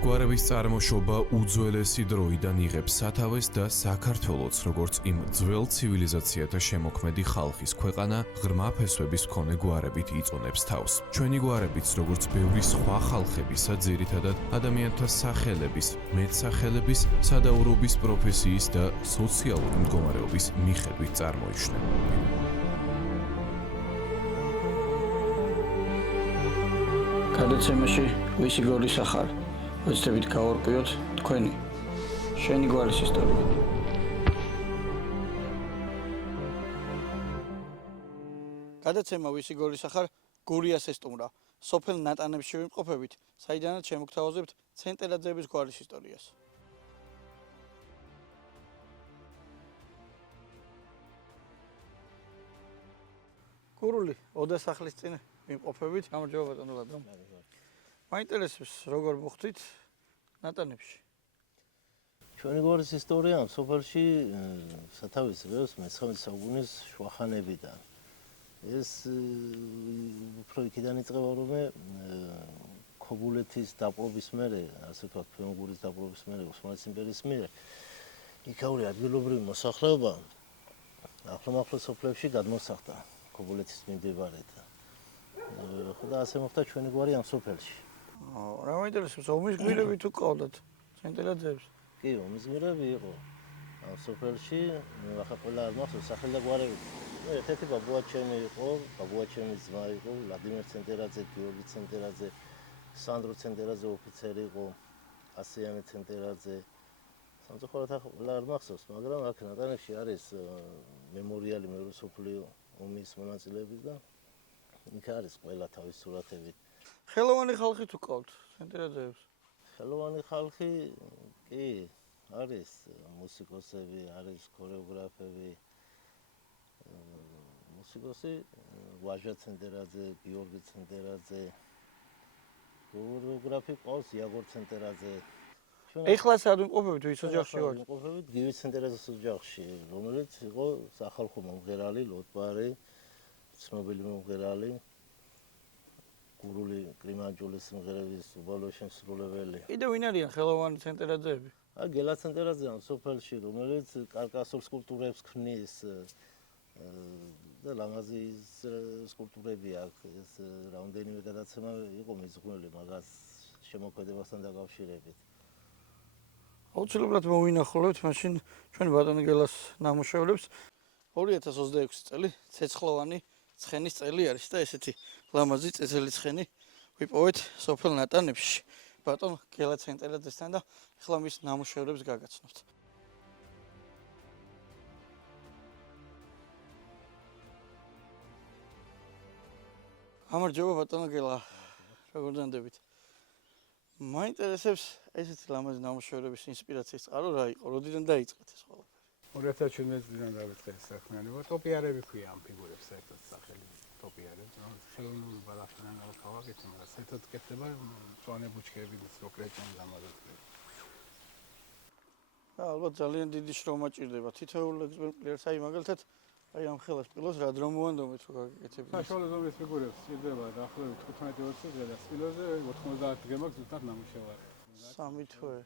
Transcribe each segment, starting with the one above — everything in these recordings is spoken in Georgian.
გვარების წარმოშობა უძველესი დროიდან იღებს სათავეს და საქართველოც, როგორც იმ ძველ ცივილიზაციათა შემოქმედი ხალხის ქვეყანა, ღრმა ფესვების მქონე გვარებით იწონებს თავს. ჩვენი გვარებიც, როგორც ბევრი სხვა ხალხებისა, ძირითადად ადამიანთა სახელების, მეტსახელების, სადაურობის პროფესიის და სოციალური მდგომარეობის მიხედვით წარმოიშვა. გადაცემაში ვისი გვარის ახალ ვეცდებით გავარკვიოთ თქვენი შენი გვარის ისტორია. გადაცემა ვისი გვარის ახალ გურიას ესტუმრა. სოფელ ნატანებში ვიმყოფებით, საიდანაც შემოგთავაზებთ ცენტელაძეების გვარის ისტორიას. გურული ოდესახლის წინ ვიმყოფებით. გამარჯობა ბატონო ლადო. მაინტერესებს როგორ მოხდით ნატანებში? ჩვენი გვარის ისტორია სოფელში სათავეს იღებს მე-19 საუკუნის შუახანებიდან. ეს უფრო იქიდან იწყება, რომ ქობულეთის დაპყრობის მერე, ასე ვთქვათ, ფემგურის დაპყრობის მერე ოსმალეთის იმპერიის მიერ იქაური ადგილობრივი მოსახლეობა ახლომახლოს სოფლებში გადმოსახდა ქობულეთის მიმდებარედ. ხო და ასე მოხდა ჩვენი გვარი ამ სოფელში. რა მაინტერესებს, ომის გმირები თუ ყავდათ ცენტელაძეებს? კი, ომის გმირები იყო ამ სოფელში, ახლა ყველა არ მახსოვს სახელი და გვარები. ერთ-ერთი ბაბუაჩემი იყო, ბაბუაჩემის ძმა იყო, ვლადიმერ ცენტელაძე, გიორგი ცენტელაძე, სანდრო ცენტელაძე ოფიცერი იყო, ასიანი ცენტელაძე. სამწუხაროდ ახლა ყველა არ მახსოვს, მაგრამ აქ ნატანებში არის მემორიალი მეორე მსოფლიო ომის მონაწილეების და იქ არის ყველა თავის სურათებით. ხელოვანი ხალხი თუ ყავთ ცენტელაძეებს? ხელოვანი ხალხი კი არის, მუსიკოსები, არის ქორეოგრაფები. მუსიკოსი ვაჟა ცენტელაძე, გიორგი ცენტელაძე. ქორეოგრაფი ყავს იაგორ ცენტელაძე. ეხლა სად ვიმყოფებით, ვის ოჯახში ვართ? ვიმყოფებით გივი ცენტელაძის ოჯახში, რომელიც იყო სახალხო მომღერალი, ლოტბარი, ცნობილი მომღერალი. გურული კრიმანჯულის სიმღერების უბალო შემსრულებელი. კიდე ვინ არიან ხელოვანი ცენტელაძეები? გელა ცენტელაძე ამ სოფელში, რომელიც კარკასულ სკულპტურებს ქმნის და ლამაზის სკულპტურები აქვს. ეს რამდენიმე გადაცემა იყო მიზღვნილი მაგას შემოქმედებასთან დაკავშირებით. აუცილებლად მოვინახულებთ მაშინ ჩვენი ბატონი გელას ნამუშევრებს. 2026 წელი ცეცხლოვანი ცხენის წელი არის და ესეთი ლამაზი წითელი ცხენი ვიპოვეთ სოფელ ნატანებში ბატონ გელა ცენტელაძესთან და ახლა მის ნამუშევრებს გაგაცნობთ. გამარჯობა ბატონო გელა, როგორ დანდებით? მაინტერესებს ესეთი ლამაზი ნამუშევრების ინსპირაციის წყარო რა იყო, როდიდან დაიწყეთ ეს ყველაფერი? 2017 წლიდან დავიწყე ეს საქმიანობა. ტოპიარები ქვია ამ ფიგურებს, საერთოდ სახელი ტოპიარებს. ხელოვნური ბალახიდან გავაკეთე, მაგრამ საერთოდ კეთდება მწვანე ბუჩქები, როკრეჭენ დამაზად. ალბათ ძალიან დიდი შრომა ჭირდება თითოეულ ეგზემპლარს, აი მაგალითად აი ამ ხელას პილოს რა დრო მოვანდომეთ რო გაგეკეთებინეთ. საშუალო ზომის ფიგურებს ჭირდება დაახლოებით 15-20 და სპილოზე 90 დღე მაქვს ზუსტად ნამუშევარი. სამი თვე.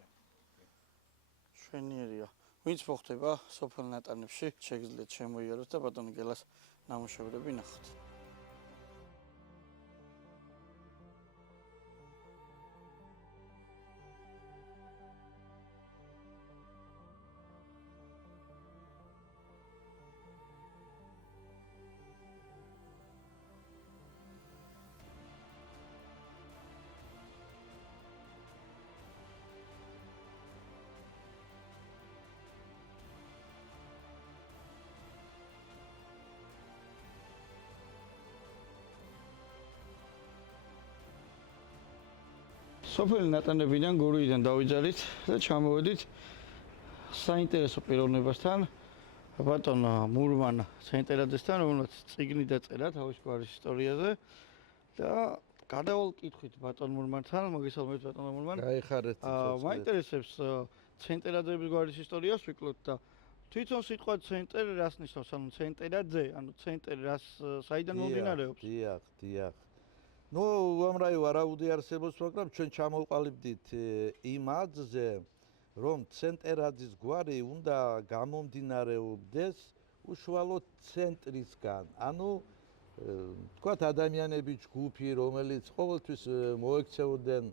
შვენიერია. ვინც მოხდება სოფელ ნატანებში, შეგიძლიათ შემოიაროთ და ბატონი გელას ნამუშევრები ნახოთ. სოფელი ნატანებიდან გურიიდან დავიძალით და ჩამოვედით საინტერესო პიროვნებასთან ბატონ მურმან ცენტელაძესთან, რომელსაც წიგნი დაწერა თავის გვარის ისტორიაზე და გადავალ კითხვით ბატონ მურმანთან, მოგესალმებით ბატონ მურმან. გაიხარეთ. მაინტერესებს ცენტელაძეების გვარის ისტორიას ვიკლოთ და თვითონ სიტყვა ცენტერ რას ნიშნავს? ანუ ცენტელაძე, ანუ ცენტრი რას საიდან მომდინარეობს? დიახ. ნუ უამრავი ვარაუდი არსებობს, მაგრამ ჩვენ ჩამოვყალიბდით იმ აზრზე, რომ ცენტერაძის გვარი უნდა გამომდინარეობდეს უშუალოდ ცენტრისგან. ანუ თქვათ ადამიანები ჯგუფი, რომელიც ყოველთვის მოექცეოდნენ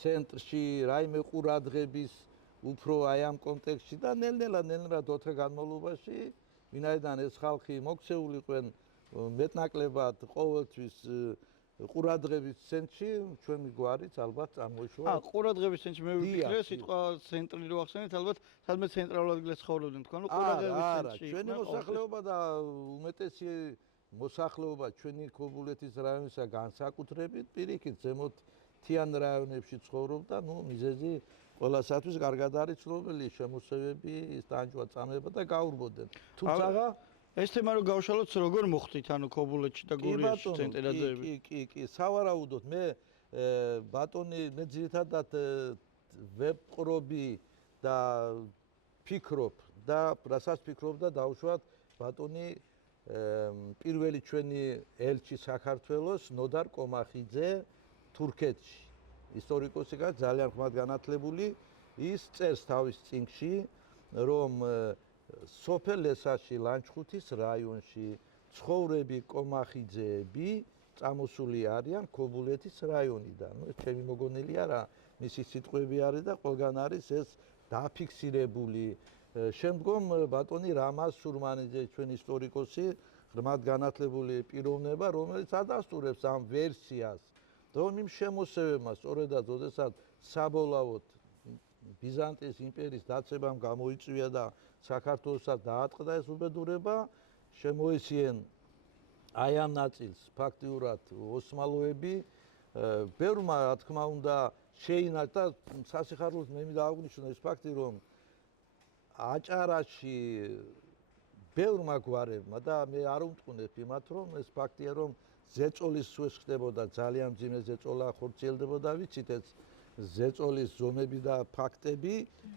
ცენტრში, რაიმე ყურადღების უფრო აი ამ კონტექსტში და ნელ-ნელა 4 დღე განმავლობაში, ვინაიდან ეს ხალხი მოქცეულიყვნენ მეტნაკლებად ყოველთვის ყურადღების ცენტრში, ჩვენი გვარიც ალბათ წარმოიშვა. ყურადღების ცენტრში მე ვიფიქრე, სიტყვა ცენტრი რო ახსენეთ, ალბათ სადმე ცენტრალურ ადგილას ცხოვრობდნენ თქვენ, ყურადღების ცენტრში. ჩვენი მოსახლეობა და უმეტესი მოსახლეობა ჩვენი ქობულეთის რაიონისა განსაკუთრებით პირიქით ზემოთ მთიან რაიონებში ცხოვრობდა, ნუ მიზეზი ყველასათვის კარგად არის ცნობილი, შემოსევები, სტანჯვა წამება და გაურბოდნენ. თუმცა ეს თემა რო გავშალოთ, როგორ მოხდით ანუ ქობულეთში და გურიაში ცენტერაძეები? კი, სავარაუდოდ მე ბატონი მე ძირითადად ვებყრობი და ფიქრობ და რასაც ფიქრობ და დავუშვათ ბატონი პირველი ჩვენი ელჩი საქართველოს ნოდარ კომახიძე თურქეთში ისტორიკოსი გა ძალიან ხმად განათლებული ის წერს თავის წიგნში რომ სოფელ ლესაში ლანჩხუთის რაიონში ცხოვრები კომახიძეები წამოსული არიან ქობულეთის რაიონიდან. ნუ ეს ჩემი მოგონილი არა, მისი სიტყვები არის და ყველგან არის ეს დაფიქსირებული. შემდგომ ბატონი რამაზ სურმანიძე ჩვენ ისტორიკოსი ღრმად განათლებული პიროვნება, რომელიც ადასტურებს ამ ვერსიას, რომ იმ შემოსევებმა სწორედაც ოდესაც საბოლოოდ ბიზანტიის იმპერიის დაცემამ გამოიწვია და საქართველოსაც დაატყდა ეს უბედურება, შემოეციან აი ამ ნაწილს ფაქტიურად ოსმალოები, ბევრმა რა თქმა უნდა შეინარჩა და სასიხარულოდ მე მინდა აღვნიშნო ეს ფაქტი, რომ აჭარაში ბევრმა გვარებმა და მე არ უმტყუნებ იმათ, რომ ეს ფაქტია, რომ ზეწოლის სუეს ხდებოდა ძალიან მძიმე ზეწოლა ხორციელდებოდა, ვიცით ეს ზეწოლის ზომები და ფაქტები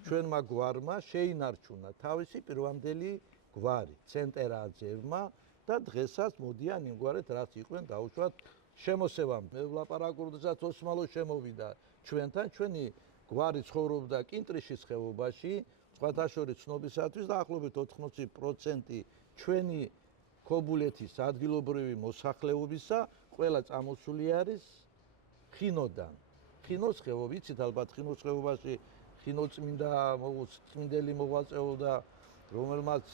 ჩვენმა გვარმა შეინარჩუნა თავისი პირვანდელი გვარი ცენტერაძეებმა და დღესაც მოდიან იმ გვარით რაც იყვნენ დაუშვათ შემოსევამ. მე ვლაპარაკობ, როდესაც ოსმალო შემოვიდა ჩვენთან, ჩვენი გვარი ცხოვრობდა კინტრიშის ხეობაში, სხვათა შორის ცნობისათვის დაახლოებით 80% ჩვენი ქობულეთის ადგილობრივი მოსახლეობისა ყველა წამოსული არის ხინოდან. ხინოს ხეობა, ვიცით ალბათ ხინოს ხეობაში ხინოწმინდელი მოღვაწეობდა, რომელმაც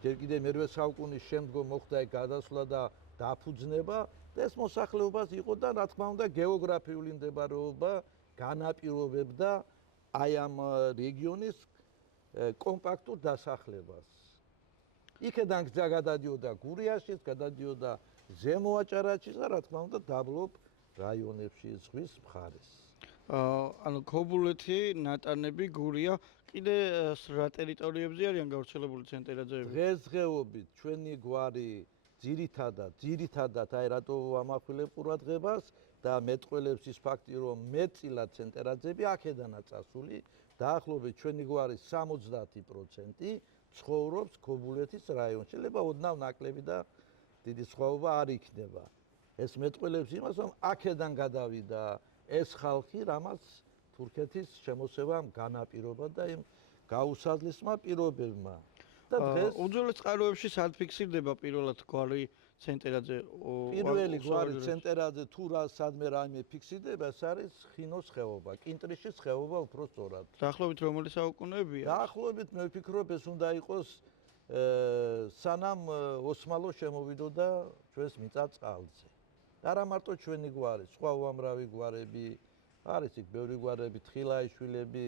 ჯერ კიდევ მერვე საუკუნის შემდგომ მოხდა ეგ გადასვლა და დაფუძნება და ეს მოსახლეობას იყო და რა თქმა უნდა გეოგრაფიული მდებარეობა განაპირობებდა აი ამ რეგიონის კომპაქტურ დასახლებას. იქედან გზა გადადიოდა გურიაშიც, გადადიოდა ზემო აჭარაში და რა თქმა უნდა დაბლობ რაიონებში ზღვის მხარეს. ანუ ქობულეთი, ნატანები, გურია კიდე რა ტერიტორიებზე არიან გავრცელებული ცენტერაძეები? დღესდღეობით ჩვენი გვარი ძირითადად აი რატო ამახვილებ ყურადღებას და მეტყველებს ის ფაქტი, რომ მეტწილად ცენტერაძეები აქედანაა წასული, დაახლოებით ჩვენი გვარის 70% ცხოვრობს ქობულეთის რაიონში. შეიძლება ოდნავ ნაკლები და დიდი სხვაობა არ იქნება. ეს მეტყველებს იმას, რომ აქედან გადავიდა ეს ხალხი, რამაც თურქეთის შემოსევამ განაპირობა და იმ გაუსაძლისმა პირობებმა. და დღეს უძველეს წყაროებში სად ფიქსირდება პირველად გვარი ცენტერაძე? პირველი გვარი ცენტერაძე თუ რა სადმე რაიმე ფიქსირდება, ეს არის ხინოს ხეობა, კინტრიშის ხეობა უფრო სწორად. დაახლოებით რომელი საუკუნეებია? დაახლოებით მე ვფიქრობ ეს უნდა იყოს სანამ ოსმალო შემოვიდოდა ჩვენს მიწა-წყალზე. არა მარტო ჩვენი გვარი, სხვა უამრავი გვარები არის იქ, ბევრი გვარები, თხილაიშვილები,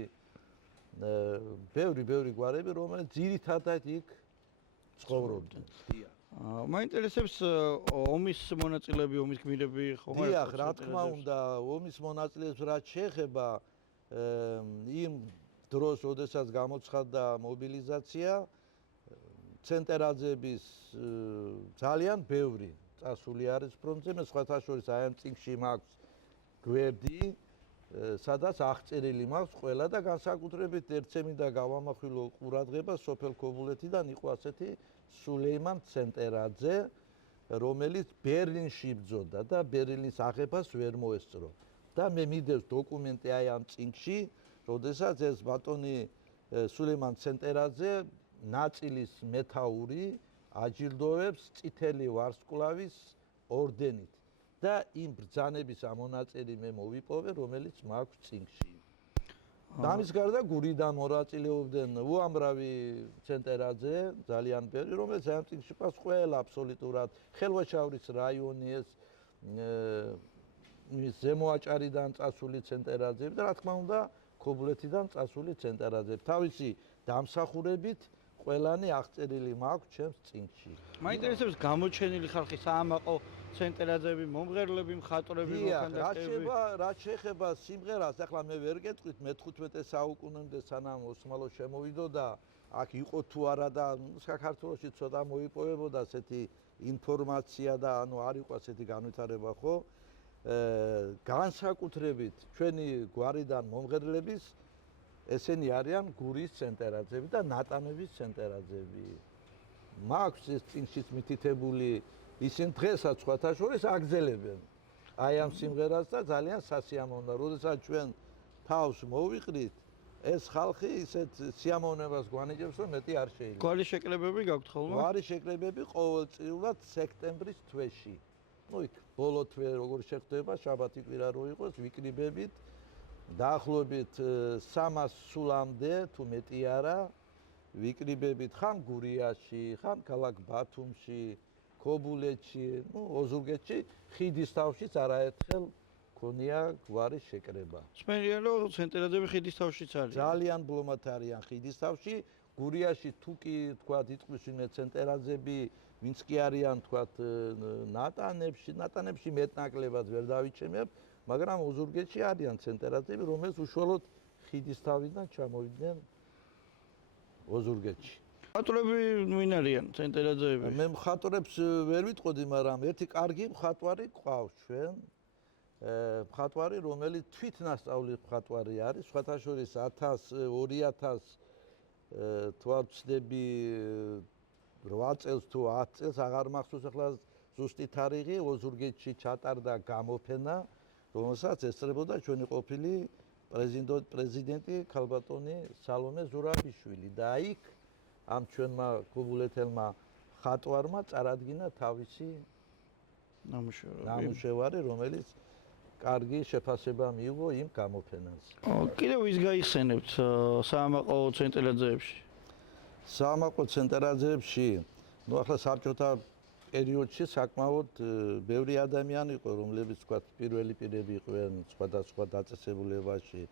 ბევრი გვარები, რომელიც ძირითადად იქ ცხოვრობდნენ. დიახ. მაინტერესებს ომის მონაწილეები, ომის გმირები ხომ არა? დიახ, რა თქმა უნდა, ომის მონაწილეებს რაც შეეხება იმ დროს, როდესაც გამოცხადდა მობილიზაცია, ცენტერაძეების ძალიან ბევრი წასული არის ფრონტზე, მე სხვათა შორის აი ამ წიგნში მაქვს გვერდი, სადაც აღწერილი მაქვს ყველა და განსაკუთრებით ერთზე მინდა გავამახვილო ყურადღება სოფელ ქობულეთიდან იყო ასეთი სულეიმან ცენტერაძე, რომელიც ბერლინში იბრძოდა და ბერლინის აღებას ვერ მოესწრო. და მე მიდევს დოკუმენტი აი ამ წიგნში, როდესაც ეს ბატონი სულეიმან ცენტერაძე ნაწილის მეთაური აჯილდოებს წითელი ვარსკვლავის ორდენით და იმ ბრძანების ამონაწილი მე მოვიპოვე, რომელიც მაქვს წიგნში. ამის გარდა გურიდან მონაწილეობდნენ უამრავი ცენტერაძე, ძალიან ბევრი, რომელიც ამ წიგნში ყავს ყველა აბსოლუტურად ხელვაშავრის რაიონი ეს ზემოაჭარიდან წასული ცენტერაძეები და რა თქმა უნდა ქობულეთიდან წასული ცენტერაძეები. თავისი დამსახურებით ყველანი აღწერილი მაქვს ჩემს წიგნში. მაინტერესებს გამოჩენილი ხალხი საამაყო ცენტერაძეები, მომღერლები, მხატვრები, მოქანდაკეები. რაც შეეხება სიმღერას, ახლა მე ვერ გეტყვით მე-15 საუკუნემდე სანამ ოსმალო შემოვიდო და აქ იყო თუ არა და საქართველოში ცოტა მოიპოვებოდა ასეთი ინფორმაცია და ანუ არ იყო ასეთი განვითარება, ხო? განსაკუთრებით ჩვენი გვარიდან მომღერლების ესენი არიან გურის ცენტერაძეები და ნატანების ცენტერაძეები. მაქვს ეს წიგნშიც მითითებული ისინი დღესაც სხვათა შორის აგზელებენ აი ამ სიმღერას და ძალიან სასიამოვნოა, როდესაც ჩვენ თავს მოვიყრით, ეს ხალხი ისეთ სიამოვნებას გვანიჭებს, რომ მეტი არ შეიძლება. გვარი შეკლებები გაქვთ ხოლმე? გვარი შეკლებები ყოველწლიურად სექტემბრის თვეში. ну იქ ბოლო თვე როგორ შეხვდება, შაბათი კვირა რო იყოს, ვიკრიბებით დაახლოებით 300 სულამდე თუ მეტი არა, ვიკრიბებით ხან გურიაში, ხან ქალაქ ბათუმში, ქობულეთში, ოზურგეთში, ხიდისთავშიც არაერთხელ ქონია გვარის შეკრება. სპენდიან რომ ცენტერაძეები ხიდისთავშიც არის. ძალიან ბლომად არიან ხიდისთავში, გურიაში თუ კი თქვა იტყვის ვინმე ცენტერაძეები, ვინც კი არიან თქვა ნატანებში მეტნაკლებად ვერ დავიჩემებ, მაგრამ ოზურგეთში არიან ცენტერაძეები, რომელიც უშუალოდ ხიდისთავიდან ჩამოვიდნენ ოზურგეთში. მხატვრები ვინ არიან ცენტერაძეები? მე მხატვრებს ვერ ვიტყოდი, მაგრამ ერთი კარგი მხატვარი ყავს ჩვენ. მხატვარი, რომელიც თვითნასწავლი მხატვარი არის, სხვათა შორის 1000-2000 თუ არ ვცდები 8 წელს თუ 10 წელს აღარ მახსოვს ახლა ზუსტი თარიღი, ოზურგეთში ჩატარდა გამოფენა, რომელსაც ესწრებოდა ჩვენი ყოფილი პრეზიდენტი ქალბატონი სალომე ზურაბიშვილი და იქ ამ ჩვენმა ქობულეთელმა ხატვარმა წარადგინა თავისი ნამუშევარი, რომელიც კარგი შეფასება მიიღო იმ გამოფენას. კიდევ ის გაიხსენებთ საამაყო ცენტერაძეებში? საამაყო ცენტერაძეებში, ну ახლა საბჭოთა პერიოდში საკმაოდ ბევრი ადამიანი იყო, რომლებიც თქვა პირველი პირები იყვნენ სხვადასხვა დაწესებულებაში,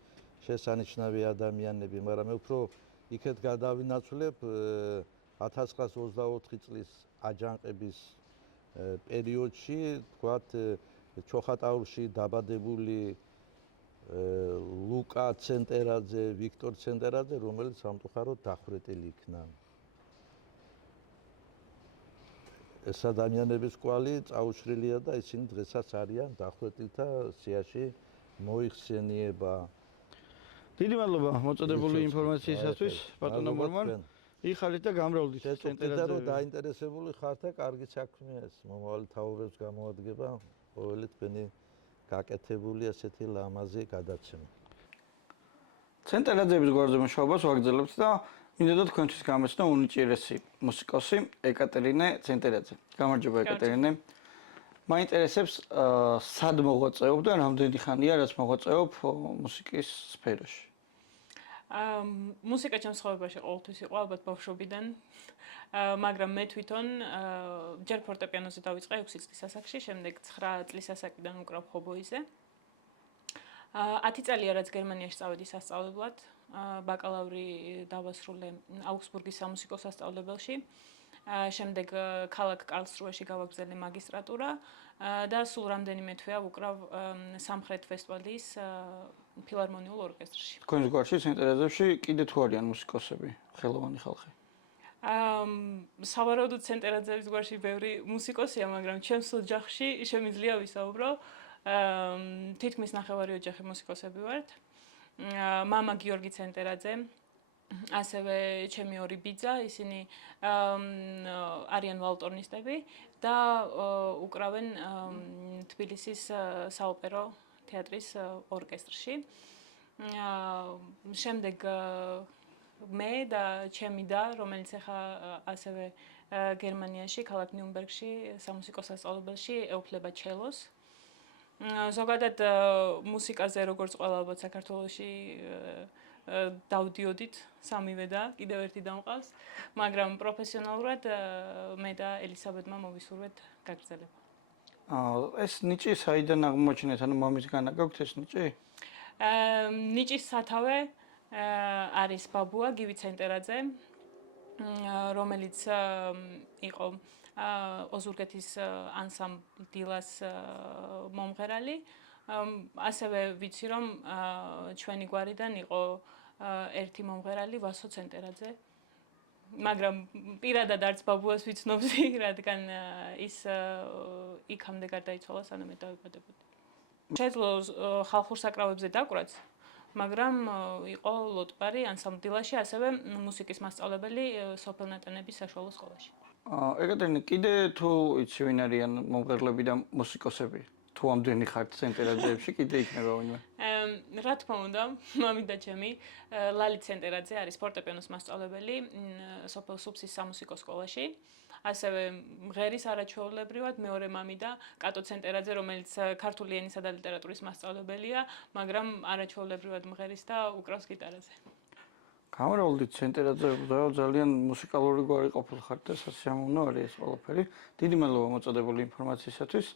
შესანიშნავი ადამიანები, მაგრამ მე უფრო იქეთ გადავინაცვლებ 1924 წლის აჯანყების პერიოდში, თქვა ჩოხატაურში დაბადებული ლუკა ცენტერაძე, ვიქტორ ცენტერაძე, რომელიც სამწუხაროდ დახვრეტილი იქნა. ეს ადამიანების კვალი წაუშრილია და ისინი დღესაც არიან დახვრეტილთა სიაში მოიხსენიება. დიდი მადლობა მოწოდებული ინფორმაციისათვის, ბატონო მორმან. იხარით და გამრავლდით ცენტერაძე. რომ დაინტერესებული ხართ და კარგი საქმეა ეს, მომავალი თაობებს გამოადგება ყოველი თქვენი გაკეთებული ასეთი ლამაზი გადაცემა. ცენტერაძეების გვარზე მუშაობას ვაგრძელებთ და მინდოდა თქვენთვის გამოცნო უნიჭიერესი მუსიკოსი ეკატერინე ცენტერაძე. გამარჯობა ეკატერინე. მაინტერესებს სად მოღვაწეობ და რამდენი ხანია რაც მოღვაწეობ მუსიკის სფეროში? მუსიკა ჩემს ცხოვრებაში ყოველთვის იყო ალბათ ბავშვობიდან, მაგრამ მე თვითონ ჯერ ფორტეპიანოზე დავიწყე 6 წლის ასაკში, შემდეგ 9 წლის ასაკიდან უკრავ ხობოიზე. 10 წელია რაც გერმანიაში წავედი სასწავლებლად, ბაკალავრი დავასრულე აუგსბურგის სამუსიკო სასწავლებელში. შემდეგ ქალაქ კარლსრუეში გავაგრძელე მაგისტრატურა და სულ რამდენიმე თვეა ვუკრავ სამხრეთ ვესტფალიის ფილარმონიულ ორკესტრში. თქვენს გვარში ცენტერაძეებში კიდე თუ არიან მუსიკოსები, ხელოვანი ხალხი? სავარაუდოდ ცენტერაძეების გვარში ბევრი მუსიკოსია, მაგრამ ჩემს ოჯახში შემიძლია ვისაუბრო. თითქმის ნახევარი ოჯახი მუსიკოსები ვართ. მამა გიორგი ცენტერაძე, ასევე ჩემი ორი ბიძა, ისინი არიან ვალტორნისტები და უკრავენ თბილისის საოპერო თეატრის ორკესტრში. შემდეგ მე და ჩემი და, რომელიც ახლა ასევე გერმანიაში, ქალაქ ნიუნბერგში, სამუსიკო სასწავლებელში ეუფლება ჩელოს. ზოგადად მუსიკაზე როგორც ყველა ალბათ საქართველოში დავდიოდით სამივე და კიდევ ერთი დამყავს, მაგრამ პროფესიონალურად მე და ელისაბედმა მოვისურვეთ გაგრძელება. ეს ნიჭი საიდან აღმოჩნდეთ, ანუ მამისგან გაქვთ ეს ნიჭი? ნიჭის სათავე არის ბაბუა გივი ცენტერაძე, რომელიც იყო ოზურგეთის ანსამბლ დილას მომღერალი. ასევე ვიცი, რომ ჩვენი გვარიდან იყო ერთი მომღერალი ვასო ცენტერაძე. მაგრამ პირადად არც ბაბუას ვიცნობდი, რადგან ის იქამდე გარდაიცვალა, სანამ დავიბადებოდი. შეძლო ხალხურ საკრავებზე დაკვრაც, მაგრამ იყო ლოტბარი ანსამბლ დილაში, ასევე მუსიკის მასწავლებელი სოფელ ნატანების საშუალო სკოლაში. ეკატერინე, კიდე თუ იცი ვინ არიან მომღერლები და მუსიკოსები? თუ ამდენი ხართ ცენტერაძეებში, კიდე იქნება ვინმე? რა თქმა უნდა, მამი და ჩემი, ლალი ცენტერაძე არის ფორტეპიანოს მასწავლებელი სოფელ სუფსის სამუსიკო სკოლაში. ასევე მღერის არაჩვეულებრივად მეორე მამი და კატო ცენტერაძე, რომელიც ქართული ენისა და ლიტერატურის მასწავლებელია, მაგრამ არაჩვეულებრივად მღერის და უკრავს გიტარაზე. გამარჯვებით ცენტერაძე, ძალიან მუსიკალური გვარი ყოფილხართ და სასიამოვნო არის ეს ყველაფერი. დიდი მადლობა მოწოდებული ინფორმაციისათვის.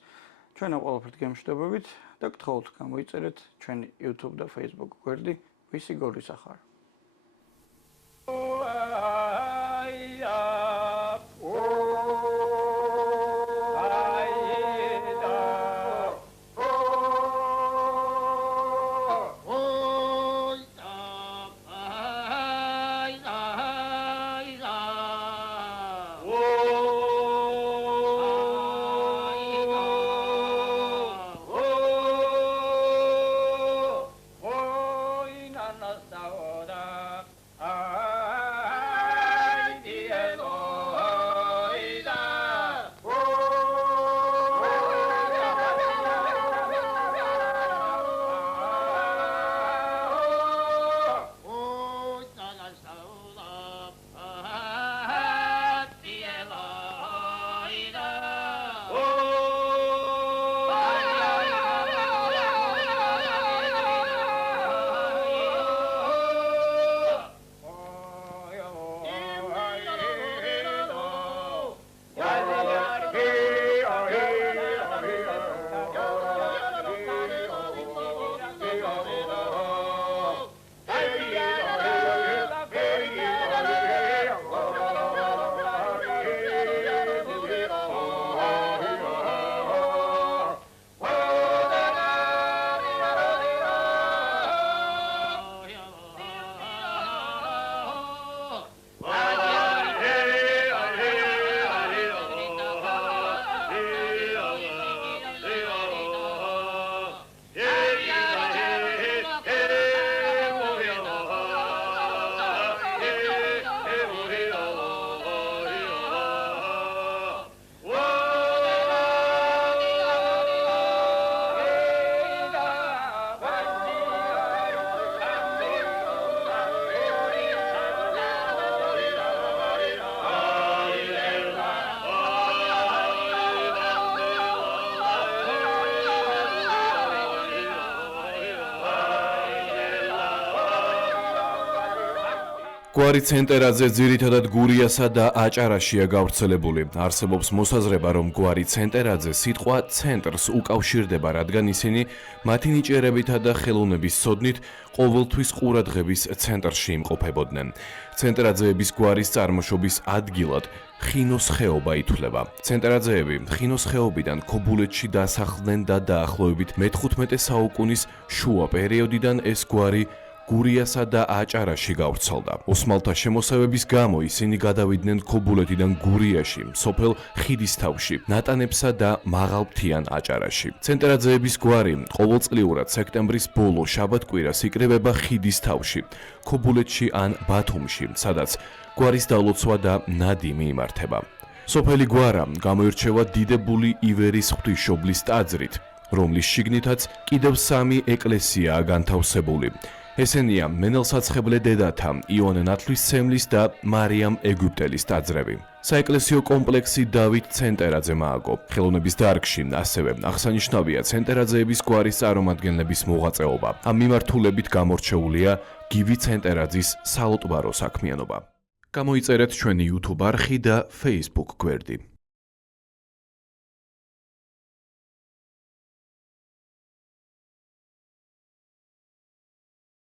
ჩვენ ამ ყველაფერთ გემშვიდობებით და გთხოვთ გამოიწერეთ ჩვენი YouTube და Facebook გვერდი ვისი გორის ახარ. გვარი ცენტერაძე ძირითადად გურიასა და აჭარაშია გავრცელებული. არსებობს მოსაზრება, რომ გვარი ცენტერაძე სიტყვა ცენტრს უკავშირდება, რადგან ისინი მათი ნიჭიერებითა და ხელოვნების ცოდნით ყოველთვის ყურადღების ცენტრში იმყოფებოდნენ. ცენტერაძეების გვარის წარმოშობის ადგილად ხინოს ხეობა ითვლება. ცენტერაძეები ხინოს ხეობიდან ქობულეთში დასახლდნენ და დაახლოებით მე-15 საუკუნის შუა პერიოდიდან ეს გვარი გურიასა და აჭარაში გავრცელდა. ოსმალთა შემოსევების გამო ისინი გადავიდნენ ქობულეთიდან გურიაში, სოფელ ხიდისთავში, ნატანებსა და მაღალფთიან აჭარაში. ცენტერაძეების გვარი ყოველწლიურად სექტემბრის ბოლო შაბათ-კვირას იკრიბება ხიდისთავში, ქობულეთში ან ბათუმში, სადაც გვარის დალოცვა და ნადიმი იმართება. სოფელი გვარა გამოირჩევა დიდებული ივერის ღვთისმშობლის ტაძრით, რომლის შიგნითაც კიდევ 3 ეკლესიაა განთავსებული. ესენია მენელსაცხებლე დედათა, იონე ნათლისმცემლის და მარიამ ეგვიპტელის ტაძრები. საეკლესიო კომპლექსი დავით ცენტერაძემ ააგო. ხელოვნების დარგში ასევე აღსანიშნავია ცენტერაძეების გვარის წარმომადგენლების მოღვაწეობა. ამ მიმართულებით გამორჩეულია გივი ცენტერაძის საალტბარო საქმიანობა. გამოიწერეთ ჩვენი YouTube არხი და Facebook გვერდი.